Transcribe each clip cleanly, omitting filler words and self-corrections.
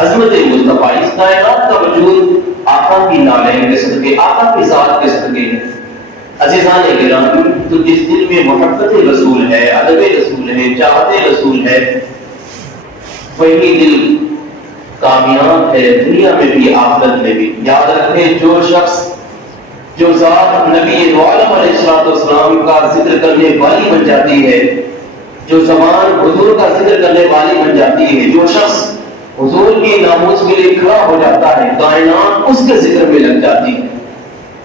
عظمت مصطفیٰ، اس کائنات کا وجود آقا کی نالین کے صدقے، آقا کی ذات کے صدقے ہے۔ عزیزان گرامی، تو جس دل میں محبت رسول ہے، ادب رسول ہے، چاہت رسول ہے، وہی دل کامیاب ہے دنیا میں بھی آخرت میں بھی۔ یاد رکھیں، جو شخص جو ذات نبی دو عالم علیہ السلام کا ذکر کرنے والی بن جاتی ہے، جو زبان حضور کا ذکر کرنے والی بن جاتی ہے، جو شخص حضور کی ناموس کے لیے کھڑا ہو جاتا ہے، کائنات اس کے ذکر میں لگ جاتی ہے۔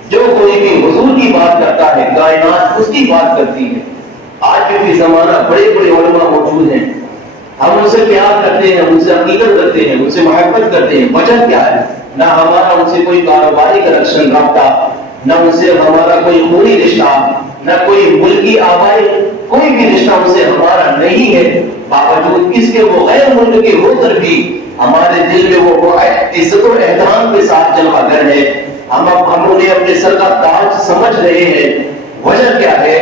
جو کوئی بھی حضور کی بات کرتا ہے، کائنات اس کی بات کرتی ہے۔ آج بھی زمانہ بڑے بڑے علماء موجود ہیں، ہم ان سے پیار کرتے ہیں، ان سے عقیدت کرتے ہیں، ان سے محبت کرتے ہیں، وجہ کیا ہے؟ نہ ہمارا ان سے کوئی کاروباری کنیکشن رابطہ، نہ ان سے ہمارا کوئی خونی رشتہ، نہ کوئی ملکی آبائی، کوئی بھی رشتہ ان سے ہمارا نہیں ہے، باوجود اس کے وہ غیر ملک کے ہو کر بھی ہمارے دل میں وہ عزت و احترام کے ساتھ جمع گر ہے۔ ہم انہیں اپنے سر کا تاج سمجھ رہے ہیں۔ وجہ کیا ہے؟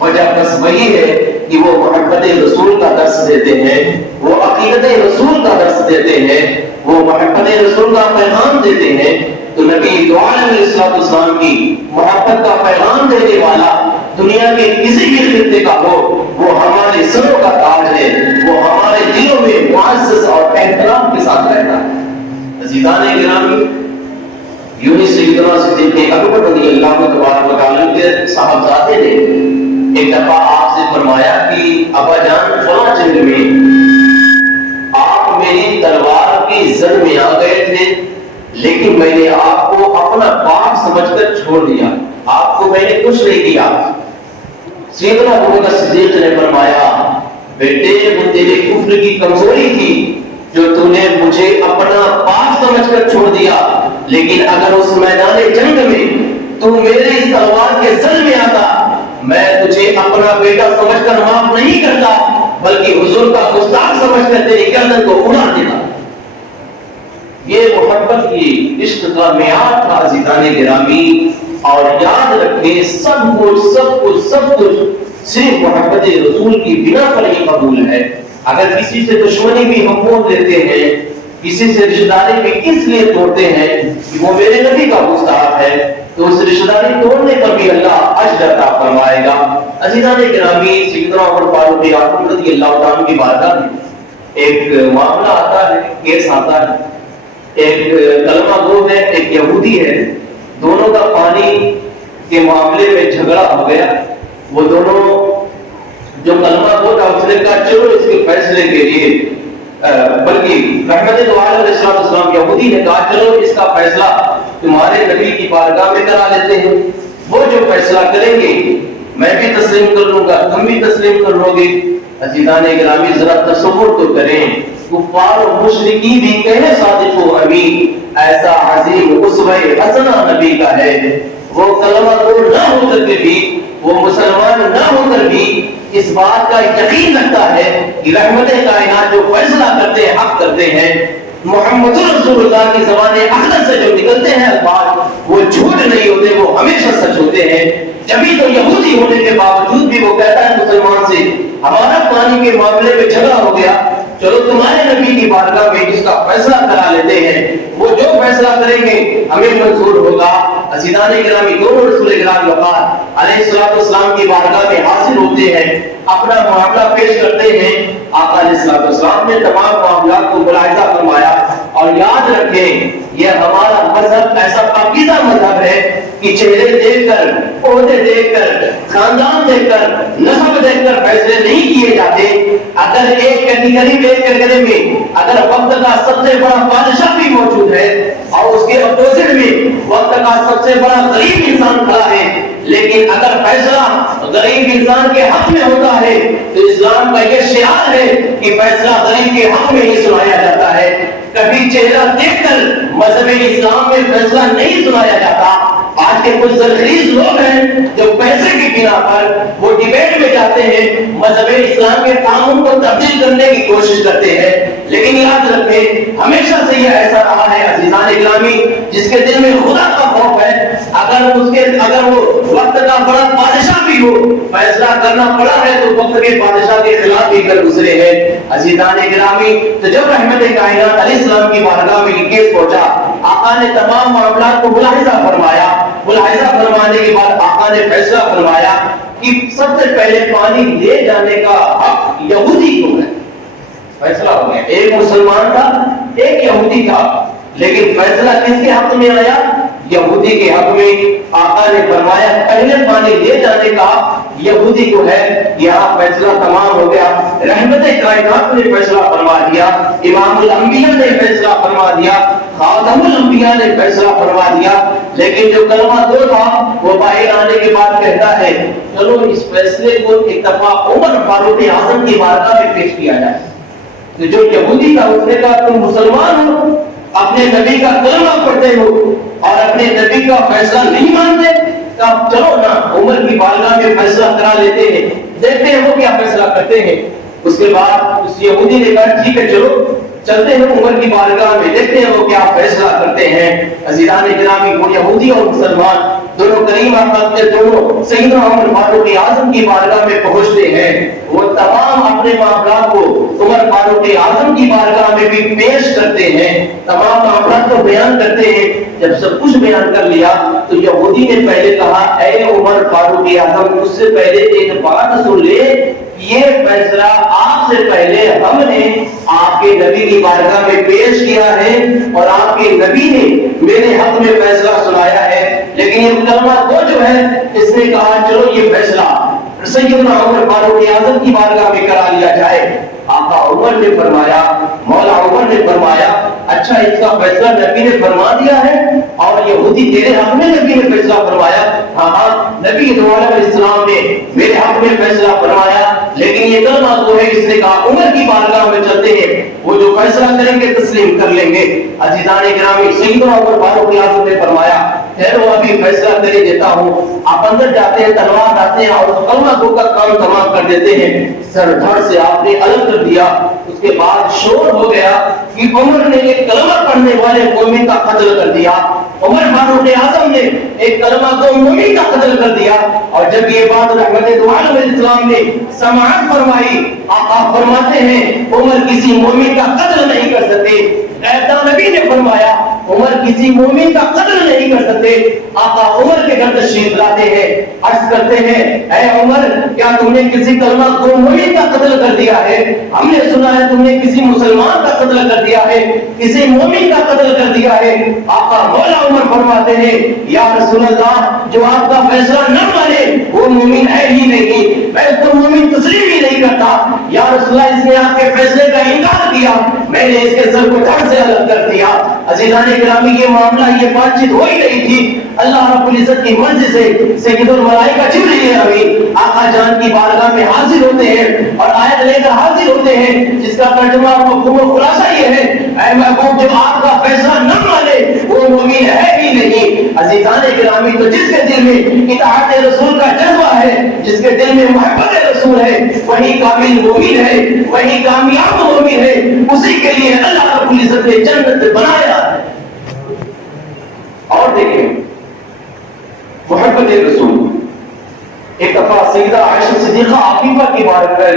وجہ بس وہی ہے کہ وہ محبت رسول کا درس دیتے ہیں، وہ عقیدت رسول کا درس دیتے ہیں، وہ محبت رسول کا پیغام دیتے ہیں۔ تو نبی دو عالم علیہ السلام کی محبت کا پیغام دینے والا دنیا کے کسی بھی خطے کا ہو، وہ ہمارے سروں کا تاج ہے، وہ ہمارے دلوں میں معزز اور احترام کے ساتھ رہتا ہے۔ عزیزان گرامی، یونی سیدنا صدیق اکبر رضی اللہ تبارک و تعالیٰ کے صاحبزادے نے ایک دفعہ آپ سے فرمایا کہ ابا جان، فلاں جنگ میں آپ میری تلوار کی زد میں آ گئے تھے، لیکن میں نے آپ کو اپنا باپ سمجھ کر چھوڑ دیا، آپ کو میں نے کچھ نہیں کیا۔ سیدنا ابوبکر صدیق نے فرمایا، بیٹے وہ تیرے کفر کی کمزوری تھی جو تو نے مجھے اپنا باپ سمجھ کر چھوڑ دیا، لیکن اگر اس میدان جنگ میں تو میرے اس تلوار کے زد میں آتا، میں تجھے اپنا بیٹا سمجھ کر معاف نہیں کرتا، بلکہ حضور کا گستاخ سمجھ کر تیری گردن کو اڑا دیتا۔ یہ محبت کی عشق کا معیار تھا عزیزان گرامی۔ اور یاد رکھیں، سب کچھ صرف محبت رسول کی بنا پر ہی قبول ہے۔ اگر کسی سے دشمنی بھی ہم موڑ لیتے ہیں، کسی سے رشتہ داری بھی اس لیے توڑتے ہیں کہ وہ میرے نبی کا گستاخ ہے، تو اس رشتہ داری توڑنے پر بھی اللہ اجر عطا فرمائے گا۔ عزیزان گرامی، سیدنا عمر فاروق اعظم رضی اللہ تعالیٰ کی بارگاہ میں ایک معاملہ آتا ہے، کیس آتا ہے۔ ایک کلمہ گو ہے، ایک یہودی ہے، دونوں کا پانی کے معاملے میں جھگڑا ہو گیا۔ وہ دونوں جو کلمہ گو تھا اس نے کہا چلو اس کے فیصلے کے لیے، بلکہ رحمت دو عالم علیہ السلام یہودی نے کہا چلو اس کا فیصلہ تمہارے نبی کی بارگاہ میں کرا لیتے ہیں، وہ جو فیصلہ کریں گے میں بھی تسلیم کر لوں گا، تم بھی تسلیم کر لو گے۔ عزیزان گرامی، ذرا تصور تو کریں، کفار و مشرکی بھی کہے صادق و امین، ایسا عظیم اسوہ حسنہ نبی کا ہے، وہ کلمہ گو نہ ہو کر کے بھی، وہ مسلمان نہ ہو کر بھی اس بات کا یقین رکھتا ہے کہ رحمت کائنات جو فیصلہ کرتے ہیں، حق کرتے ہیں، محمد رسول اللہ کی زبان اقدس سے جو نکلتے ہیں الفاظ، وہ جھوٹ نہیں ہوتے، وہ ہمیشہ سچ ہوتے ہیں۔ جبھی تو یہودی ہونے کے باوجود بھی وہ کہتا ہے مسلمان سے، ہمارا پانی کے معاملے میں جھگڑا ہو گیا، چلو تمہارے نبی کی بارگاہ میں جس کا فیصلہ کرا لیتے ہیں، وہ جو فیصلہ کریں گے ہمیں منظور ہوگا۔ عزیزان گرامی، دونوں رسول اکرام علیہ السلام کی بارگاہ میں حاضر ہوتے ہیں، اپنا معاملہ پیش کرتے ہیں۔ آقا علیہ السلام نے تمام معاملات کو ملاحظہ فرمایا، اور یاد رکھیں یہ ہمارا مذہب ایسا پاکیزہ مذہب ہے کہ چہرے دیکھ کر، عہدے دیکھ کر، خاندان دیکھ کر، نسب دیکھ کر فیصلے نہیں کیے جاتے۔ اگر ایک کیٹیگری دیکھ کر کریں گے، اگر وقت کا سب سے بڑا بادشاہ بھی موجود ہے اور اس کے اپوزٹ میں وقت کا سب سے بڑا غریب انسان کھڑا ہے، لیکن اگر فیصلہ غریب انسان کے حق میں ہوتا ہے تو اسلام کا یہ شعار ہے کہ فیصلہ غریب کے حق میں ہی سنایا جاتا ہے۔ کبھی چہرہ دیکھ کر مذہب اسلام میں فیصلہ نہیں سنایا جاتا۔ آج کے کچھ زرخیز لوگ ہیں جو پیسے کی بنا پر وہ ڈیبیٹ میں جاتے ہیں، مذہب اسلام کے قانون کو تبدیل کرنے کی کوشش کرتے ہیں، لیکن یاد رکھیں ہمیشہ سے یہ ایسا رہا ہے عزیزان گرامی، جس کے دل میں خدا کا خوف ہے، اگر وہ وقت کا بڑا بادشاہ بھی ہو فیصلہ کرنا پڑا ہے تو وقت کے بادشاہ کے خلاف بھی کر گزرے ہیں۔ عزیزان گرامی، تو جب رحمت کائنات علیہ السلام کی بارگاہ میں یہ کیس پہنچا، آقا نے تمام معاملات کو ملاحظہ فرمایا۔ ملاحظہ فرمانے کے بعد آقا نے فیصلہ فرمایا کہ سب سے پہلے پانی لے جانے کا حق یہودی کو ہے۔ فیصلہ ہو گیا، ایک مسلمان تھا، ایک یہودی تھا، لیکن فیصلہ کس کے حق میں آیا؟ یہودی کے حق میں۔ آقا نے فرمایا پہلے پانی لے جانے کا یہودی کو ہے۔ یہاں فیصلہ تمام ہو گیا۔ رحمت کائنات نے فیصلہ فرما دیا، امام الانبیاء نے فیصلہ فرما دیا، خاتم الانبیاء نے فیصلہ فرما دیا۔ لیکن جو کلمہ دو تھا وہ باہر آنے کے بعد کہتا ہے چلو اس فیصلے کو ایک دفعہ عمر فاروق اعظم کی بارگاہ میں پیش کیا جائے۔ تو جو یہودی کا اس نے کہا تم مسلمان ہو، اپنے نبی کا کلمہ پڑھتے ہو اور اپنے نبی کا فیصلہ نہیں مانتے، تو اب چلو نا عمر کی بارگاہ میں فیصلہ کرا لیتے ہیں، دیکھتے ہیں وہ کیا فیصلہ کرتے ہیں۔ اس کے بعد اس یہودی نے کہا ٹھیک ہے چلو چلتے ہیں عمر کی بارگاہ میں، دیکھتے ہیں وہ کیا فیصلہ کرتے ہیں۔ عزیزان گرامی، وہ یہودی اور مسلمان دونوں کریم آقا کے دونوں سیدنا عمر فاروق اعظم کی بارگاہ میں پہنچتے ہیں۔ وہ تمام اپنے معاملات کو عمر فاروق اعظم کی بارگاہ میں بھی پیش کرتے ہیں، تمام معاملات کو بیان کرتے ہیں۔ جب سب کچھ بیان کر لیا تو یہودی نے پہلے کہا اے عمر فاروق اعظم، اس سے پہلے ایک بات سن لے، یہ فیصلہ آپ سے پہلے ہم نے آپ کے نبی کی بارگاہ میں پیش کیا ہے اور آپ کے نبی نے میرے حق میں فیصلہ سنایا ہے، لیکن یہ کلمہ کو جو ہے اس نے کہا چلو یہ فیصلہ سیدنا عمر فاروق اعظم کی بارگاہ میں کرا لیا جائے۔ آقا عمر نے فرمایا، مولا عمر نے فرمایا اچھا اس کا فیصلہ نبی نے فرما دیا ہے اور یہودی تیرے حق میں نبی نے فیصلہ فرمایا؟ ہاں نبی علیہ السلام نے میرے حق میں فیصلہ فرمایا، لیکن یہ کلمہ تو ہے اس نے کہا عمر کی بارگاہ میں چلتے ہیں، وہ جو فیصلہ کریں گے تسلیم کر لیں گے۔ عزیزان گرامی، سیدنا عمر فاروق اعظم نے فرمایا ٹھہرو ابھی فیصلہ کرے دیتا ہوں۔ آپ اندر جاتے ہیں، تلوار لاتے ہیں اور کلمہ کو کا کام تمام کر دیتے ہیں۔ سر دھڑ سے آپ نے الگ کر دیا۔ اس کے بعد شور ہو گیا کہ عمر نے ایک کلمہ پڑھنے والے مومن کا قتل کر دیا، عمر فاروق اعظم نے ایک کلمہ کو مومن کا قتل کر دیا۔ اور جب یہ بات رحمت دو عالم علیہ السلام نے سماعت فرمائی، آقا فرماتے ہیں عمر کسی مومن کا قتل نہیں کر سکتے۔ نبی نے فرمایا عمر کسی مومن کا قتل نہیں کر سکتے۔ آقا عمر کے گھر تشریف لاتے ہیں، عرض کرتے ہیں اے عمر کیا تم نے کسی کلمہ کو مومن کا قتل کر دیا ہے؟ ہم نے سنا ہے تم نے کسی مسلمان کا قتل کر دیا ہے، کسی مومن کا قتل کر دیا ہے۔ آقا مولا عمر فرماتے ہیں یا رسول اللہ جو آپ کا فیصلہ نہ مانے وہ مومن ہے ہی نہیں، میں اس کو مومن تسلیم ہی نہیں کرتا۔ یا رسول اللہ اس نے آپ کے فیصلے کا انکار کیا، میں نے اس کے سر کو دھڑ سے الگ کر دیا۔ عزیزان گرامی، یہ معاملہ یہ بات چیت ہو ہی نہیں تھی، اللہ رب العزت کی مرضی سے سید الملائکہ جبرائیل امین آقا جان کی بارگاہ میں حاضر ہوتے ہیں اور آیت لے کر حاضر ہوتے ہیں جس کا ترجمہ مفہوم و خلاصہ یہ ہے اے محبوب جو آپ کا فیصلہ نہ مانے وہ مومن ہے ہی نہیں۔ عزیزان گرامی، تو جس کے دل میں اطاعت رسول کا جذبہ ہے، جس کے دل میں محبت رسول ہے، وہی کامل مومن ہے، وہی کامیاب مومن ہے، اسی کے لیے اللہ رب العزت نے جنت بنایا ہے۔ اور دیکھیں محبت رسول، ایک دفعہ سیدہ عائشہ صدیقہ عفیفہ کی بارگاہ پر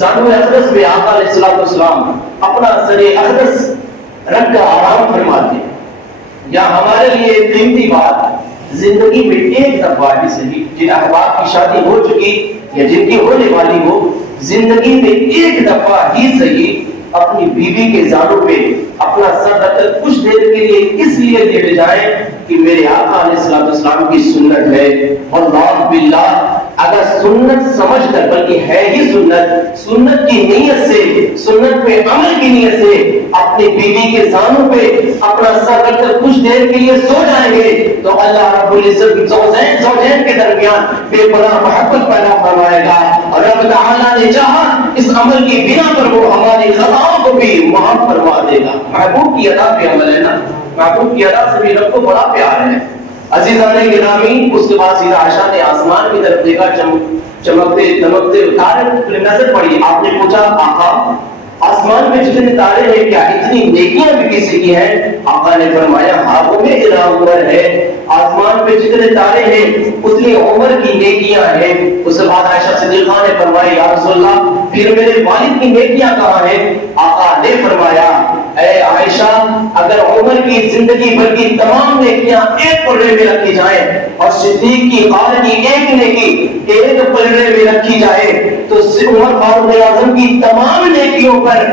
زانو اقدس میں آقا علیہ السلام اپنا سر اقدس رکھ کر آرام فرماتے ہیں۔ یا ہمارے لیے قیمتی بات، زندگی میں ایک دفعہ ہی صحیح، جن احباب کی شادی ہو چکی یا جن کی ہونے والی ہو، زندگی میں ایک دفعہ ہی صحیح اپنی بیوی کے زانوں پہ اپنا سر رکھ کر کچھ دیر کے لیے اس لیے لیٹ جائیں کہ میرے آقا علیہ السلام کی سنت ہے۔ اور اللہ باللہ اگر سنت سمجھ کر، بلکہ ہے ہی سنت، سنت کی نیت سے، سنت پہ عمل کی نیت سے اپنی بیوی کے زانوں پہ اپنا سر رکھ کر کچھ دیر کے لیے سو جائیں گے تو اللہ رب العزت زوجین کے درمیان بے پناہ محبت پیدا فرمائے گا، اور رب تعالیٰ نے چاہا اس عمل کی بنا پر وہ ہماری خطاؤں کو بھی معاف فرما دے گا۔ محبوب کی ادا پہ عمل ہے نا، محبوب کی ادا سے بھی رب کو بڑا پیار ہے۔ عزیزان گرامی، اس کے بعد سیدہ عائشہ نے آسمان کی طرف دیکھا، چمکتے دمکتے تارے نظر پڑی۔ آپ نے پوچھا آقا آسمان میں جتنے تارے ہیں کیا اتنی نیکیاں بھی کسی کی ہیں؟ آقا نے فرمایا ہاں وہ میرا عمر ہے. آسمان پہ جتنے تارے ہیں اتنی عمر کی نیکیاں ہیں. اس کے بعد عائشہ صدیقہ نے فرمایا یا رسول اللہ پھر میرے والد کی نیکیاں کہاں ہیں؟ آقا نے فرمایا اے عائشہ اگر عمر کی زندگی بھر کی تمام نیکیاں ایک پلڑے میں رکھی جائیں اور صدیق کی قال کی ایک نیکی ایک پلڑے میں رکھی جائے تو عمر فاروق اعظم کی تمام نیکیوں پر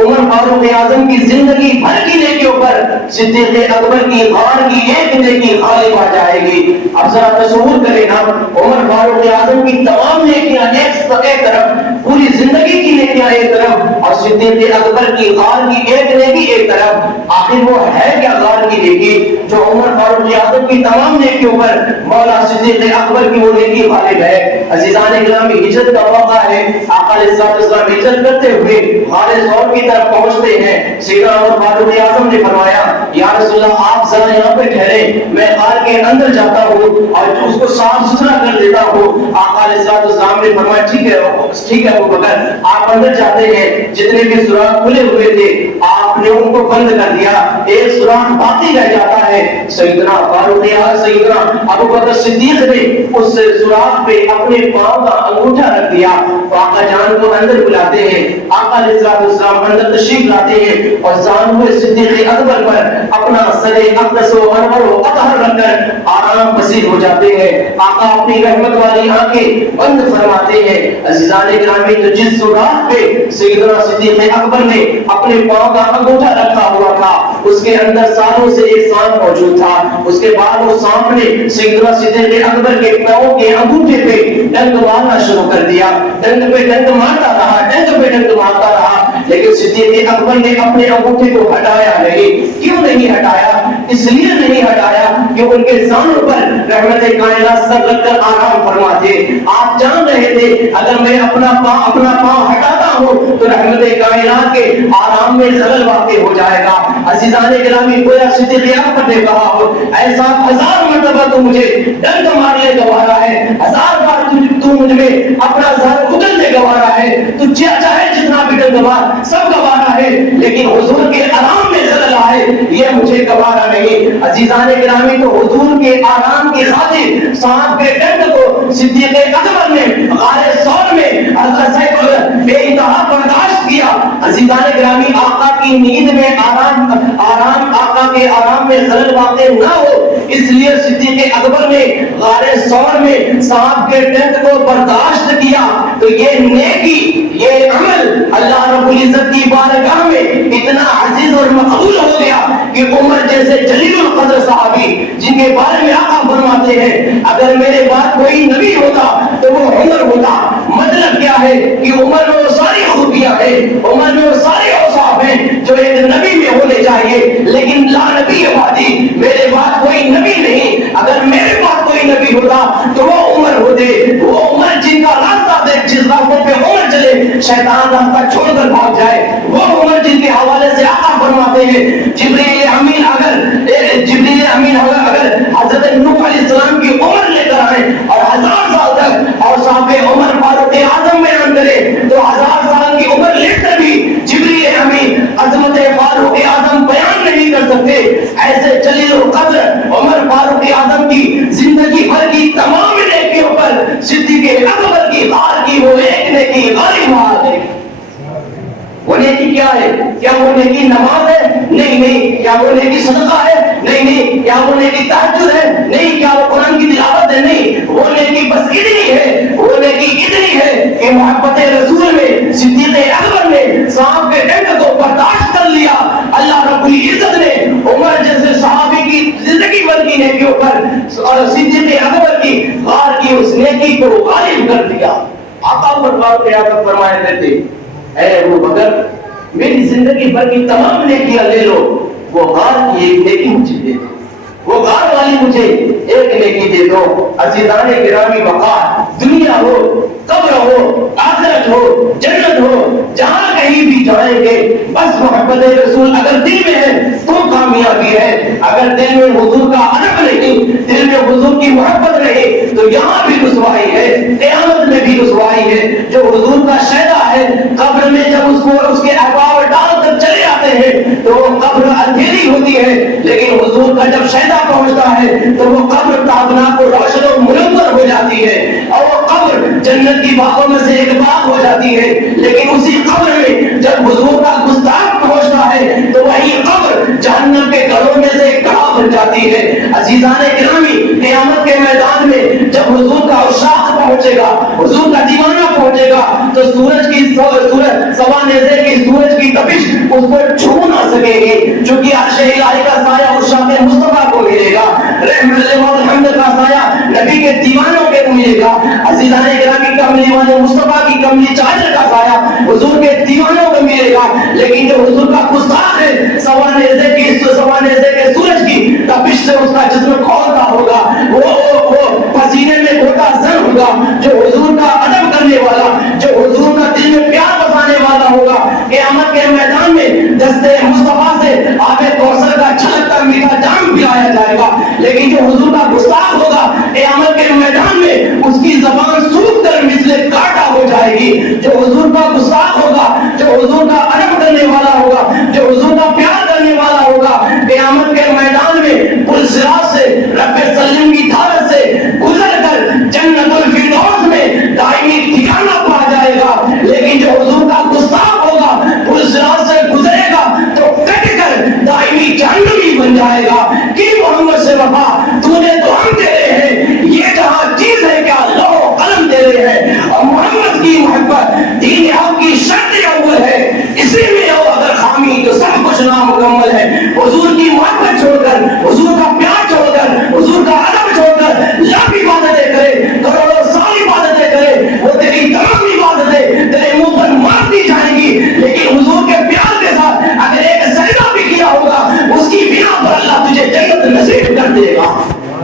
عمر فاروق اعظم کی زندگی بھر کی نیکیوں پر صدیق اکبر کی غار کی ایک نیکی غالب آ جائے گی. اب ذرا تصور کریں نا عمر فاروق اعظم کی تمام نیکیاں ایک طرف پوری زندگی کی نیکیاں ایک طرف اور صدیق اکبر کی غار کی ایک نیکی ایک طرف. آخر وہ ہے کیا غار کی نیکی جو عمر فاروق اعظم کی تمام نیکیوں پر مولا صدیق اکبر کی وہ نیکی غالب ہے؟ عزیزان گرامی ہجرت کا موقع ہے. آقا علیہ السلام ہجرت کرتے ہوئے غار ثور کی طرف پہنچتے ہیں. سیدنا عمر فاروق اعظم نے فرمایا یا رسول اللہ آپ ذرا یہاں پہ ٹھہرے میں غار کے اندر جاتا ہوں اور اس کو صاف ستھرا کر دیتا ہوں. آقا علیہ السلام نے فرمایا ٹھیک ہے ابو بکر آپ اندر جاتے ہیں. جتنے بھی سوراخ کھلے ہوئے تھے آپ نے ان کو بند کر دیا ایک سوراخ باقی رہ جاتا ہے. سیدنا ابو بکر صدیق نے اس سوراخ پہ اپنے پاؤں کا انگوٹھا رکھ دیا. آقا جان کو اندر بلاتے ہیں. آقا علیہ السلام اندر تشریف لاتے ہیں اور زان ہوئے صدیق اکبر پر اپنا سر اقدس و انور و اطہر رکھ کر آرام پذیر ہو جاتے ہیں. آقا اپنی رحمت والی آنکھیں بند فرماتے ہیں. عزیزان گرامی تو جس سوراخ پہ سیدنا صدیق اکبر نے اپنے پاؤں کا انگوٹھا رکھا ہوا تھا اس کے اندر سالوں سے ایک سانپ موجود تھا. اس کے بعد وہ سانپ نے سیدنا صدیق اکبر کے پاؤں کے انگوٹھے پہ ڈنک مارنا شروع کر دیا. ڈنک پہ ڈنک مارتا رہا ڈنک پہ ڈنک مارتا رہا لیکن صدیق اکبر نے اپنے انگوٹھے کو ہٹایا نہیں. کیوں نہیں ہٹایا؟ اس لیے نہیں ہٹایا کہ ان کے زانوں پر رحمت کائنات سر رکھ کر آرام فرماتے. آپ جان رہے تھے اگر میں اپنا پاؤں ہٹاتا ہوں تو رحمت کائنات کے آرام میں خلل واقع ہو جائے گا. عزیزان گرامی گویا صدیق اکبر نے کہا ہو ایسا 1000 مرتبہ تو مجھے ڈنک مارنے گوارا ہے 1000 بار تو مجھ میں اپنا زہر اگلنے گوارا ہے تو چاہے جتنا بھی ڈنک مار سب گوارا ہے لیکن حضور کے آرام میں خلل آئے یہ مجھے گوارا نہیں. عزیزان گرامی تو حضور کے آرام کی خاطر سانپ کے ڈنک کو صدیق اکبر نے غار ثور میں بے انتہا برداشت کیا. عزیزان گرامی آقا کی نیند میں آرام آقا کے آرام میں خلل واقع نہ ہو اس لیے صدیق اکبر نے غار ثور میں سانپ کے ڈنک کو برداشت کیا. تو یہ نیکی یہ عمل اللہ رب العزت کی بارگاہ میں اتنا عزیز اور مقبول ہو گیا کہ عمر جیسے جلیل القدر صحابی جن کے بارے میں آقا فرماتے ہیں اگر میرے بعد کوئی نبی ہوتا تو وہ عمر ہوتا. مطلب کیا ہے کہ عمر میں وہ ساری خوبیاں ہیں عمر میں وہ سارے اوصاف ہیں جو ایک نبی میں ہونے چاہیے لیکن لا نبی بعدی میرے بعد کوئی نبی نہیں. اگر میرے بعد کوئی نبی ہوتا تو وہ عمر ہوتے. وہ عمر جن کا راستہ دے جس راستے پہ عمر چلے شیطان راستہ چھوڑ کر بھاگ جائے وہ عمر جن کے حوالے سے آقا فرماتے ہیں جبریل امین اگر حضرت نوح علیہ السلام کی عمر لے کر آئے اور 1000 سال تک اور صاحب عمر فاروق اعظم بیان کرے تو 1000 سال کی عمر لے کر بھی جبریل امین عظمت فاروق اعظم بیان نہیں کر سکتے. ایسے جلیل القدر عمر فاروق اعظم کی زندگی بھر کی تمام نیکیوں پر صدیق اکبر کی غار کی وہ ایک نیکی غالب آ گئی. وہ نیکی کیا ہے؟ کیا وہ نیکی نماز ہے؟ نہیں. کیا وہ نیکی صدقہ ہے؟ نہیں. کیا وہ نیکی تہجد ہے؟ نہیں. کیا وہ قرآن کی تلاوت ہے؟ نہیں. وہ نیکی بس اتنی ہے وہ نیکی اتنی ہے کہ محبت رسول میں صدیق اکبر نے سانپ کے ڈنک کو برداشت کر لیا. اللہ رب العزت نے عمر جیسے صحابی کی زندگی بھر کی نیکیوں پر اور صدیق اکبر کی غار کی اس نیکی کو غالب کر دیا. آقا فرمایا کرتے اے ابو بکر میری زندگی بھر کی تمام نیکیاں لے لو وہ غار کی ایک نیکی مجھے دے دو وہ غار والی مجھے ایک نیکی دے دو. عزیزان گرامی وقار دنیا ہو قبر ہو آخرت ہو جنت ہو جہاں کہیں بھی جائیں گے بس محبت رسول اگر دل میں ہے تو کامیابی ہے. اگر دل میں حضور کا ادب نہیں دل میں حضور کی محبت نہیں تو یہاں بھی رسوائی ہے قیامت میں بھی رسوائی ہے. جو حضور کا شیدا ہے قبر میں جب جب اس کے احباب ڈال کر چلے آتے ہیں تو وہ قبر اندھیری ہوتی ہے، لیکن حضور کا جب شہدا پہنچتا ہے تو وہ قبر تابناک و روشن و منور ہو جاتی ہے، اور وہ قبر جنت کی باغوں میں سے ایک باغ ہو جاتی ہے۔ لیکن اسی قبر میں جب حضور کا گستاخ پہنچتا ہے تو وہی قبر جہنم کے گڑھوں میں سے ایک گڑھا بن جاتی ہے۔ عزیزان گرامی، قیامت کے میدان میں جب حضور کا عشاق پہنچے گا، حضور کا دیوانہ پہنچے گا، تو سورج کی سوانحے کی سورج کی تپش اس کو چھو نہ سکے گی، چونکہ عرش الہی کا سایہ عشاق مصطفیٰ کو ملے گا، رحمت الحمد کا سایہ نبی کے دیوانوں کے ملے گا۔ عزیزان گرامی، کملی والے مصطفیٰ کی کملی چادر کا سایہ حضور کے دیوانوں کو ملے گا، لیکن جو حضور کا گستاخ ہے سوانحے کے سورج کی تپش سے اس کا جسم کھولتا ہوگا، وہ پسینے میں گھوٹا زن ہوگا، جو حضور کا ادب کرنے والا، جو حضور کا دل میں پیار بسانے والا ہوگا، قیامت کے میدان میں دستے مصطفیٰ سے آب کوثر کا چھلکتا میٹھا جام پلایا جائے گا۔ لیکن جو حضور کا گستاخ ہوگا قیامت کے میدان میں اس کی زبان سوکھ کر مثل کانٹا ہو جائے گی۔ جو حضور کا گستاخ ہوگا، جو حضور کا ادب کرنے والا ہوگا، جو حضور کا پیار کرنے والا ہوگا، قیامت کے میدان میں پل صراط سے رب سلم کی دھارت سے گزر کر جنت الفردوس میں دائمی ٹھکانہ پا جائے گا۔ لیکن جو حضور کا گستاخ ہوگا پل صراط سے گزرے گا تو کٹ کر دائمی جہنمی بن جائے گا۔ کہ محمد سے وفا تو نے تو ہم تیرے ہیں، یہ جہاں چیز ہے کیا لوح و قلم تیرے ہیں، اور محمد کی محبت دین حق کی شرط اول ہے، اسی میں ہو اگر خامی تو سب کچھ نامکمل ہے۔ حضور کی محبت چھوڑ کر، حضور